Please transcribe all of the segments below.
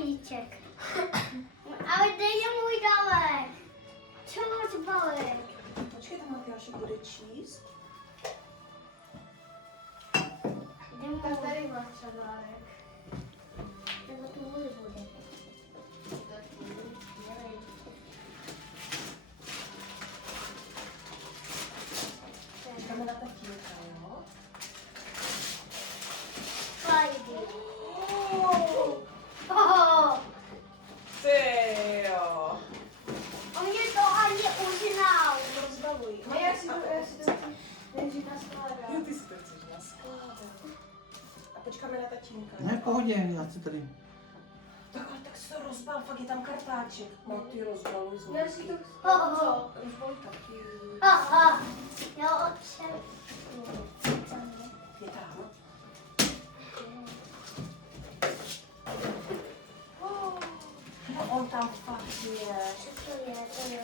balíček. Ale dej je můj dálek. Co máš balík? Počkej, tam Matyášek bude číst. Tak tady máš dárek. Nebo tu vůli bude. Čekáme na tatínka, jo? Fajdy. Ty jo. On mě to ani uznal. Rozbavuj. No já si to nejdřív naskládám. Jo, ty si to chceš naskládat. A počkáme na tatínka. Ne, v pohodě, já si tady. Tak, ale tak si to rozbal, fakt je tam kartáček. No ty rozbaluj Já si zvuky. to Rozbaluj taky. Aha. Jo, otče. Je tam. No on tam fakt je. Co to je? To je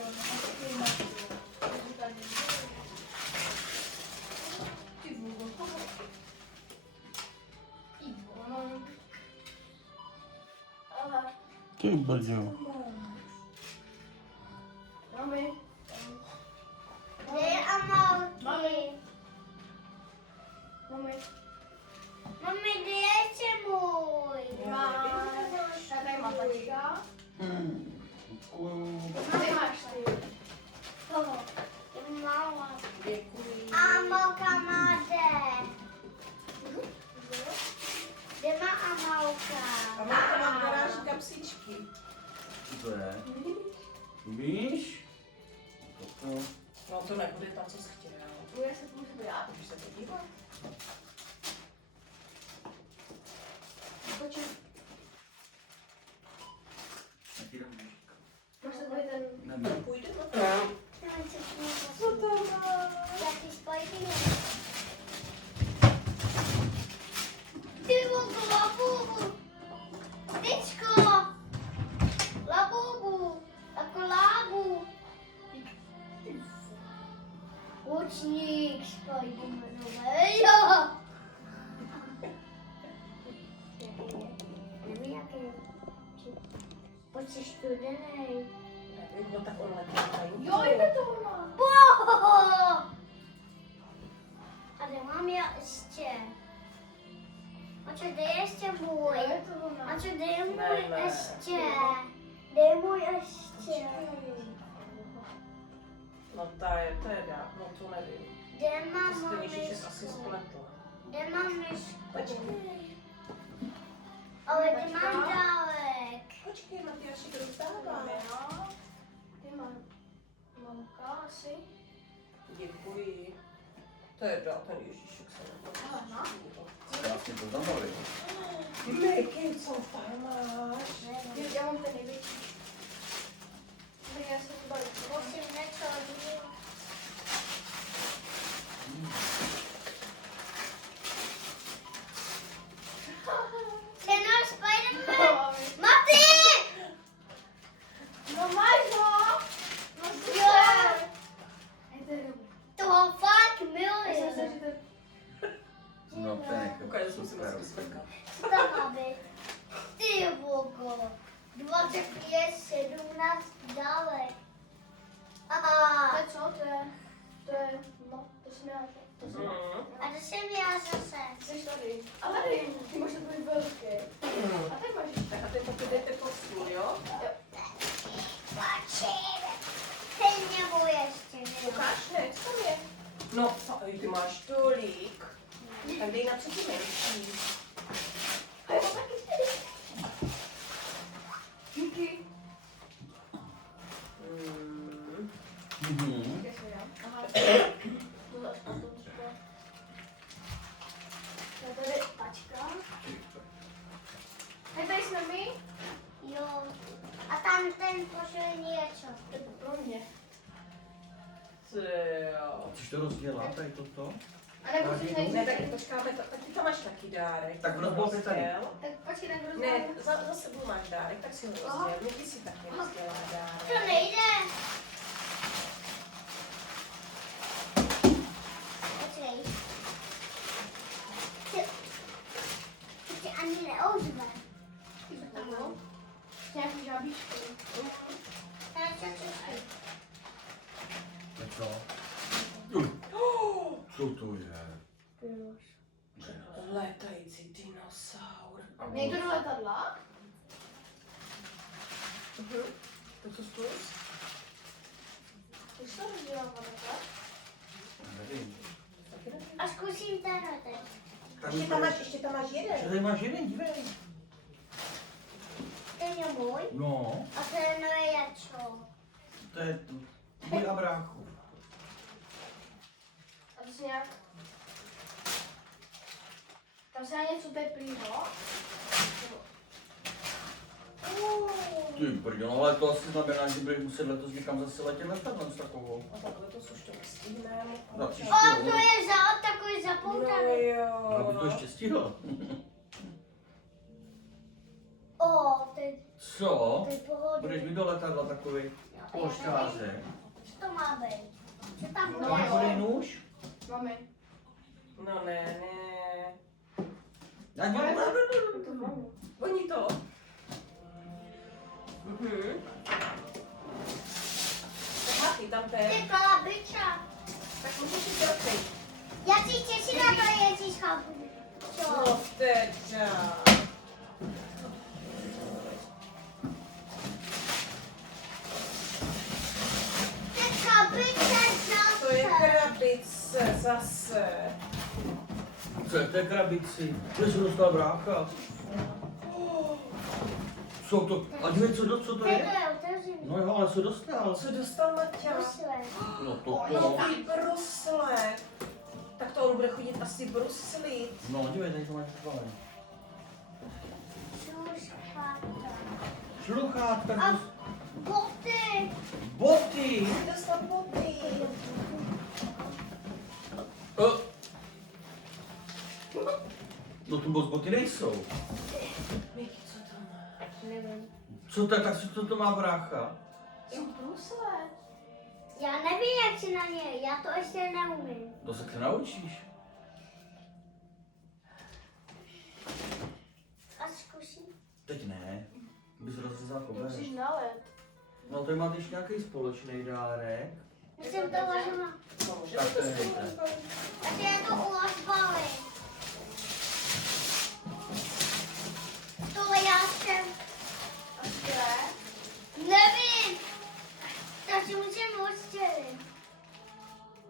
Ty brďo. Mami. Kde je Amalky? Mami. Mami, kde je ještě můj? Máš. Tady má tačka. Děkuju. Tady máš ty. Toho. Je malá. Děkuji. Amalka má kde? Kde má Amalka? A máte mám v garáži kapsičky. Co to je? Víš? Toto. No to nebude ta, co jsi chtěla. Já se to můžu dát. Můžeš se podívat? Počkej. Jaký tam víš? Máš takový ten... Nevím. Půjde na to? Co to má? Jaký spojky? Ty vodu, labubu. Tyčko. Labubu. Jako lábu. Učník Spidermanové, jo. Nevím, jaký je. Počkej, studenej. Nevím, no tak on letí tady. Jo, je to ona. Boho! A kde mám já ještě? A co, kde je ještě můj? Je to ona. A co, kde je můj Ne. ještě? Kde je můj ještě? No ta je teda, no to nevím. Kde Ty mám jsi ten Ježíšek asi myšku? spletla. Kde mám myšku? Počkej. Ale kde mám dálek? Počkej, Matyášek rozdává. No. Ty mám. Mamka asi. Děkuji. To je ten Ježíšek se Aha. Krásně to zabavili. Miky, co tam máš? Já mám ten největší. Tak já se to bavím. Musím něco odvíjet. Ten náš Spiderman! Maty! No máš ho! No Jo! to je dobrý. Toho fakt Já jsem se, miluji. že to... No, ten Ukážu, je že musím super. asi svrkat. Co to má být? Ty vogo. 25, 17 dálek. To A je co? To je... No, to jsem já. To jsem já. a to jsem já zase. Jsi tady. A tady, ty máš takový velký. A tady máš ještě. Tak a teď pokud jdete pod stůl, jo? Počkej. Ten nebo ještě ne. Ukáž, ne, co tam je? No, ty máš tolik. Tak dej na třetí menší. A já mám taky tady. Díky. Mhm. Kde jsem já? Aha. Tohle a to třeba. Já tady pačka. Hej, tady jsme my. Jo. A tam ten pošel něco. To je pro mě. Jo. Chceš to rozdělat, tady toto? A nebo chceš Ne, nejdřív tak tady? počkáme, tak ty tam máš taky dárek. Tak rozbal tady. Tak počkej, tak Ne, rozdáme. za sebou máš dárek, tak si ho Aha. rozděl. Miky si taky rozdělá To dárek. nejde. Počkej. Ty ani neozve. Ano. Někdo do letadla? Tak co stojí? Už to rozdělám takhle. Nevím. Taky ne? A zkusím tenhle teď. Ještě tam máš jeden. Tady máš jeden, dívej. Ten je můj No, a ten je Jačo. to je tvůj a bráchu. A to se nějak... Tam se na něco teplýho. Ty brďo, no ale to asi znamená, že budeš muset letos někam zase letět letadlem s takovou. A tak letos už to nestihneme. Na příští O, rok. to je takový No zapoutaný. jo. Aby to ještě stihl. O, ty Co? pohodlný. Budeš mít do letadla takový polštáře. Co to má být? Co tam No, bude? Máš vodný nůž? Mami. No ne. Já dělám. To mami. Voní to. Tak Mati, tam ten. Ty kalabiča. Tak můžeš si to teď. Já si těším na to, Ježíš, chápu. No teda. Ty krabice To je zase. krabice zase. Co je v té krabici? Kde se dostal brácha? Co to? A dívej, co to Ty je? to je otevřený. No jo, ale co dostal? Co dostal Maťa? Brusle. No to. Nový brusle. Tak to on bude chodit asi bruslit. No dívej, tady to máš schválené. Šušpata. Šluchátka. A boty. Boty. Dostal boty. No tu moc boty nejsou. Miki, co tam máš? Nevím. Co tak, co to má brácha? Jsou brusle. Já nevím, jak si na ně, já to ještě neumím. To se naučíš. A zkusím. Teď ne. Bys rozřezal Ty koberec. musíš nalet. No tady máte ještě nějaký společný dárek. Myslím to možná. No, může Tak to to je spolu. hejte. Takže je to u vás baví. Tohle já jsem. A kde? Nevím. Takže můžeme oddělit.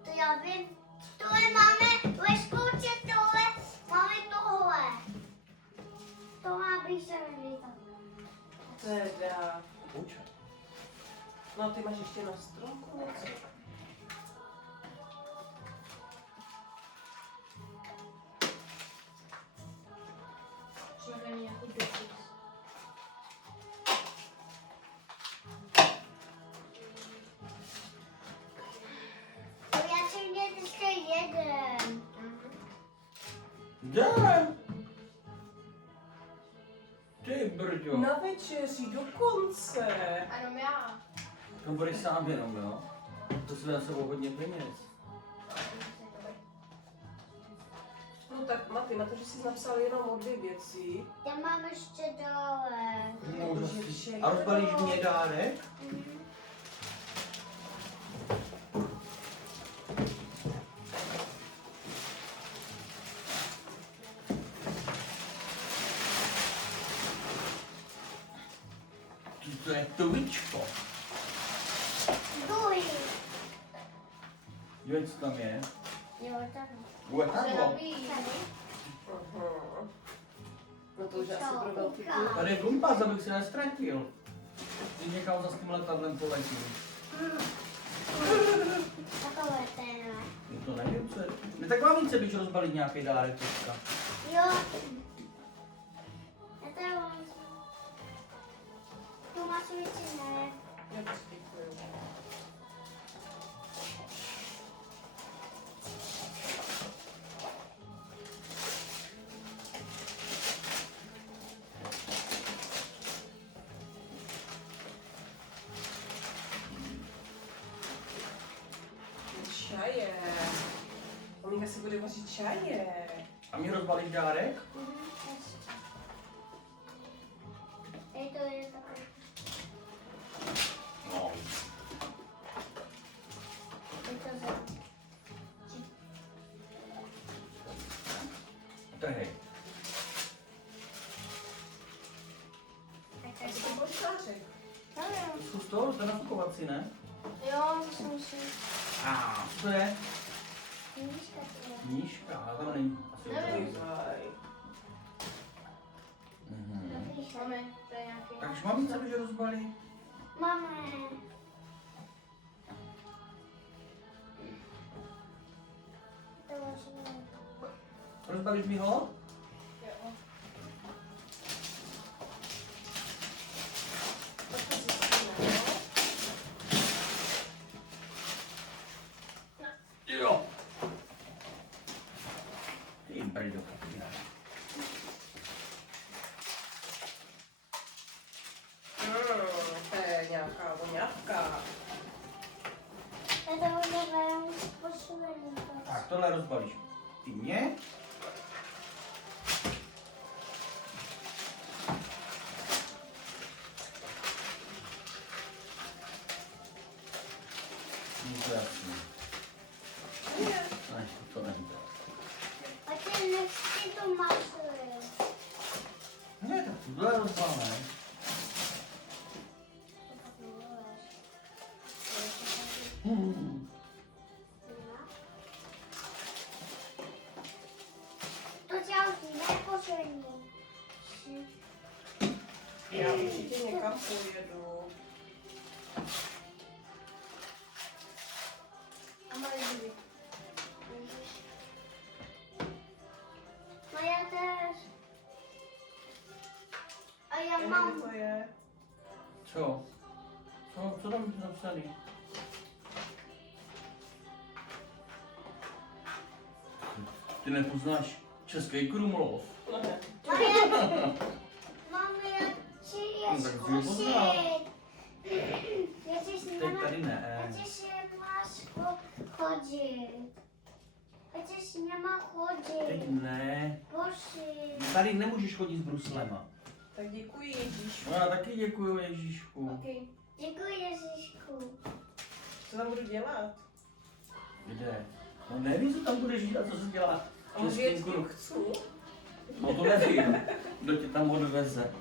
To já vím. Tohle máme ve školce, tohle máme tohle. To má být se nevítat. Teda. Počkej. No ty máš ještě na stromku něco? Třeba nějaký dopis. To já jsem měl ještě jeden. Jdem. Ty brďo. Na večeři dokonce. A jenom já. To budeš sám jenom, jo? To si dá sebou hodně peněz. No tak Maty, na to, že jsi napsal jenom o 2 věci. Já mám ještě dále. Úžasný. A rozbalíš mě dárek? To je tuličko. Druhý. Dívej, co tam je. Jo, tady. Letadlo. No to už asi pro velký klub. Tady je kompas, abych se nestratil. Ty někam za s tím letadlem poletím. Takové téhle. No to nevím, co je. Ne, tak vám více, byš rozbalit nějaký dárek teďka. Jo. Já to mám. Tu máš věci, ne? Já to děkuju. Čaje. Omíka si bude vařit čaje. A mě rozbalíš dárek? Tady to je takový. No. Je to za. To je hej. jsou polštáři. Nevím. To jsou z toho, to je nafukovací, ne? Jo, to jsem si... Co to je? Knížka to je. Knížka, ale tam není. Asi Nevím. úplně. Mhm. Dobrý šel. Máme, to je nějaký. Takže mám jít, aby že rozbalí? Máme. To možná. Rozbalíš mi ho? Jo. Tak to zjistíme, no. Jo. Ty brďo. To je nějaká voňavka. Já to udělám pošuvený. Tak, tohle rozbalíš. Ty mě? Je to jasný. Ne, to není. A ty nechci to masuje. Ne, tak tohle rozbalné. To dělám nepošuvený. Já určitě někam pojedu. A malý zuby. No já też. A já Nevím, mám. to je. Co? Co tam je napsaný? Ty nepoznáš český Krumlov. Ne. A já... Mami, já chci je No, tak si ho poznal. zkusit. Já chceš Teď nemá... tady ne. A chceš nemáš chodit. A chceš nemá Teď chodit. ne. Boži. Tady nemůžeš chodit s bruslema. Tak děkuji, Ježíš. No já taky děkuju, Ježíšku. Okay. Děkuji, Ježíšku. Co tam budu dělat? Kde? No nevím, co tam budeš dělat, co se dělá. A můžu jet k kluchcu? No to nevím, kdo tě tam odveze.